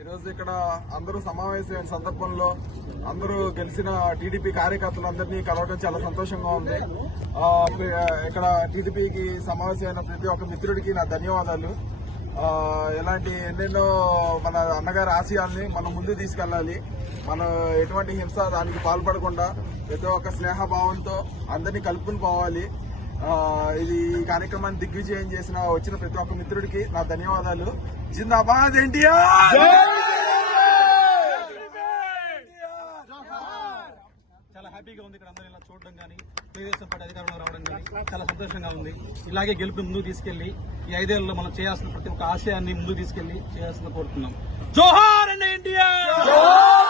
ఈరోజు ఇక్కడ అందరూ సమావేశమైన సందర్భంలో అందరూ గెలిచిన టీడీపీ కార్యకర్తలందరినీ కలవడం చాలా సంతోషంగా ఉంది. ఇక్కడ టీడీపీకి సమావేశమైన ప్రతి ఒక్క మిత్రుడికి నా ధన్యవాదాలు. ఇలాంటి ఎన్నెన్నో మన అన్నగారి ఆశయాల్ని మనం ముందు తీసుకెళ్లాలి. మనం ఎటువంటి హింస దానికి పాల్పడకుండా ప్రతి ఒక్క స్నేహభావంతో అందరినీ కలుపుకుని పోవాలి. ఈ కార్యక్రమాన్ని దిగ్విజయం చేసిన వచ్చిన ప్రతి ఒక్క మిత్రుడికి నా ధన్యవాదాలు. జిందాబాద్ ఎన్టీఆర్. చాలా హ్యాపీగా ఉంది ఇక్కడ అందరూ ఇలా చూడడం కానీ, తెలుగుదేశం పార్టీ అధికారంలో రావడం కానీ చాలా సంతోషంగా ఉంది. ఇలాగే గెలుపుని ముందుకు తీసుకెళ్లి ఈ 5 ఏళ్లలో మనం చేయాల్సిన ప్రతి ఒక్క ఆశయాన్ని ముందుకు తీసుకెళ్లి చేయాల్సింది కోరుతున్నాం. జోహార్ అండ్ ఎన్టీఆర్.